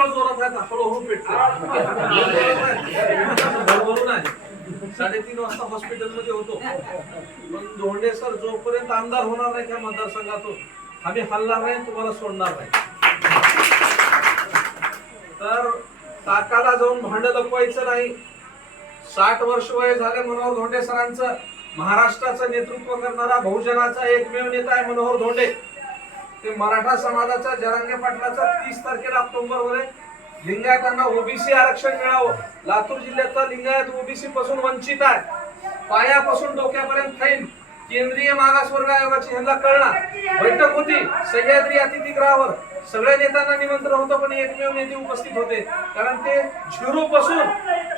पुष्कळ जोरात आहेत हळूहळू पेटतो साडेतीन वाजता हॉस्पिटलमध्ये होतो. पण धोंडे सर जोपर्यंत आमदार होणार नाही त्या मतदारसंघातून आम्ही हलणार नाही तुम्हाला सोडणार नाही. तर ताकाला जाऊन भांड लपवायचं नाही. साठ वर्ष वय झाले मनोहर धोंडे सरांचं. महाराष्ट्राचं नेतृत्व करणारा बहुजनाचा एकमेव नेता आहे मनोहर धोंडे. ते मराठा समाजाचा जरांगे पाटलाचा तीस तारखेला ऑक्टोबरमध्ये लिंगायतांना ओबीसी आरक्षण मिळावं. लातूर जिल्ह्यातला लिंगायत ओबीसी पासून वंचित आहे. पायापासून डोक्यापर्यंत खाईन केंद्रीय मागासवर्ग आयोगाची ह्यांना कळणार. बैठक होती सह्याद्री अतिथीगृहावर सगळ्या नेत्यांना निमंत्रण होतं पण एकमेव नेते उपस्थित होते. कारण ते झिरो पासून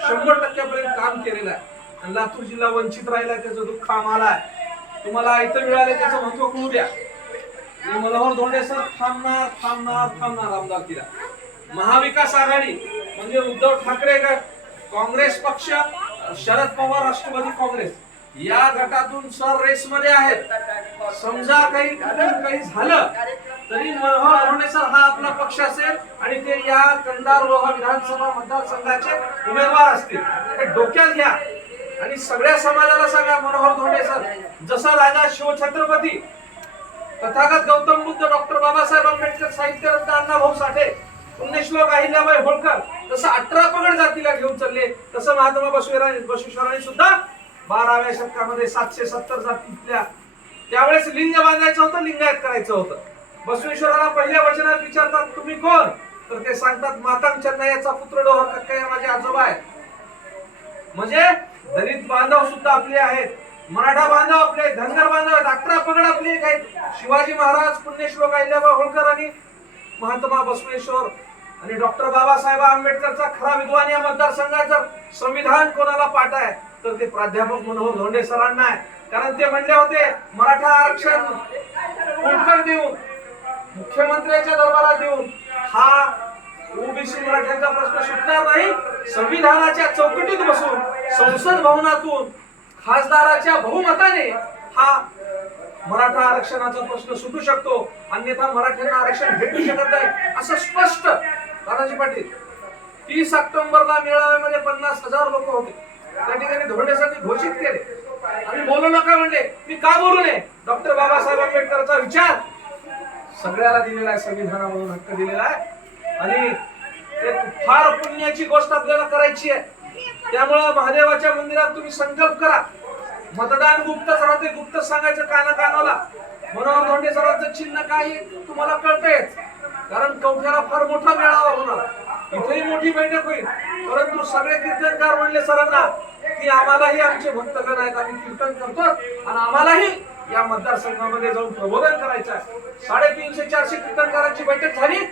शंभर टक्क्यापर्यंत काम केलेलं आहे. आणि लातूर जिल्हा वंचित राहिला त्याचं दुःख आम्हाला आहे. तुम्हाला इथं मिळाले त्याचं महत्त्व कळू द्या. आणि मनोहर धोंडे सर थांबणार थांबणार थांबणार आमदारकीला महाविकास आघाडी म्हणजे उद्धव ठाकरे गट काँग्रेस पक्ष शरद पवार राष्ट्रवादी काँग्रेस. या गटातून सर रेस मध्ये आहेत. समजा काही काही झालं तरी मनोहर धोंडे सर हा आपला पक्ष असेल आणि ते या कंदार लोहा विधानसभा मतदारसंघाचे उमेदवार असतील. डोक्यात घ्या. आणि सगळ्या समाजाला सांगा मनोहर धोंडे सर. जसा राजा शिवछत्रपती तथागत गौतम बुद्ध डॉक्टर बाबासाहेब आंबेडकर साहित्यरत्न अण्णाभाऊ साठे पुण्यश्लोक अहिल्याबाई होळकर तसं अठरा पगड जातीला घेऊन चालले तसं महात्मा बसवेरा बसवेश्वरांनी सुद्धा बाराव्या शतकामध्ये सातशे सत्तर जातीतल्या त्यावेळेस लिंग बांधायचं होतं लिंगायत करायचं होतं. बसवेश्वराला पहिल्या वचनात विचारतात तुम्ही कोण? तर ते सांगतात मातांग चन्नयाचा पुत्र डोहर कक्कया माझे आजोबा आहे म्हणजे दलित बांधव सुद्धा आपले आहेत. मराठा बांधव आपले धनगर बांधव डॉक्टर अठरा पगड आपले एक शिवाजी महाराज पुण्यश्लोक अहिल्याबा होळकर आणि महात्मा बसवेश्वर आणि डॉक्टर बाबासाहेब आंबेडकरचा खरा विद्वान या मतदारसंघाचं संविधान कोणाला पाठ आहे? तर ते प्राध्यापक मनोहर धोंडे सरांना आहे. कारण ते म्हणले होते मराठा आरक्षण कुलकर देऊन मुख्यमंत्र्यांच्या दरबारात देऊन हा ओबीसी मराठ्यांचा प्रश्न सुटणार नाही. संविधानाच्या चौकटीत बसून संसद भवनातून खासदाराच्या बहुमताने हा मराठा आरक्षणाचा प्रश्न सुटू शकतो अन्यथा मराठ्यांना आरक्षण भेटू शकत नाही असं स्पष्ट तानाजी पाटील. तीस ऑक्टोबरला मेळाव्यामध्ये पन्नास हजार लोक होते. त्या ठिकाणी धोरण्यासाठी घोषित केले. आणि बोलू नका म्हणले मी का बोलू नये? डॉक्टर बाबासाहेब आंबेडकरचा विचार सगळ्याला दिलेला आहे संविधानामधून हक्क दिलेला आहे. आणि एक फार पुण्याची गोष्ट आपल्याला करायची आहे. त्यामुळं महादेवाच्या मंदिरात तुम्ही संकल्प करा. मतदान गुप्तच राहते गुप्त सांगायचं काना कानाला मनोहर धोंडे सरांचं चिन्ह काही तुम्हाला कळतंयच कारण कवठ्याला फार मोठा मेळावा होणार. इथेही मोठी बैठक होईल. परंतु सगळे कीर्तनकार म्हणले सरांना की आम्हालाही आमचे भक्तगण आहेत आम्ही कीर्तन करतो आणि आम्हालाही या मतदारसंघामध्ये जाऊन प्रबोधन करायचं आहे. साडेतीनशे चारशे कीर्तनकारांची बैठक झाली.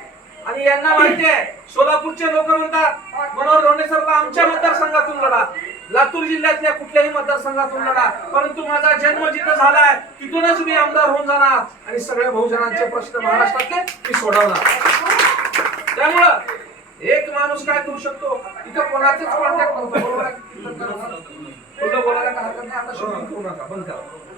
आणि यांना माहितीये सोलापूरचे लोक म्हणतात मनोहर धोंडे सरला आमच्या मतदारसंघातून लढा. लातूर जिल्ह्यातल्या कुठल्याही मतदारसंघातून लढा. परंतु माझा जन्म जिथं झालाय तिथूनच मी आमदार होऊन जाणार. आणि सगळ्या बहुजनांचे प्रश्न महाराष्ट्रातले मी सोडवणार. त्यामुळं एक माणूस काय करू शकतो? इथं कोणाचेच कॉन्टॅक्ट नव्हतं बोलायला काय हरकत नाही आता शोधून करू नका बंद करा.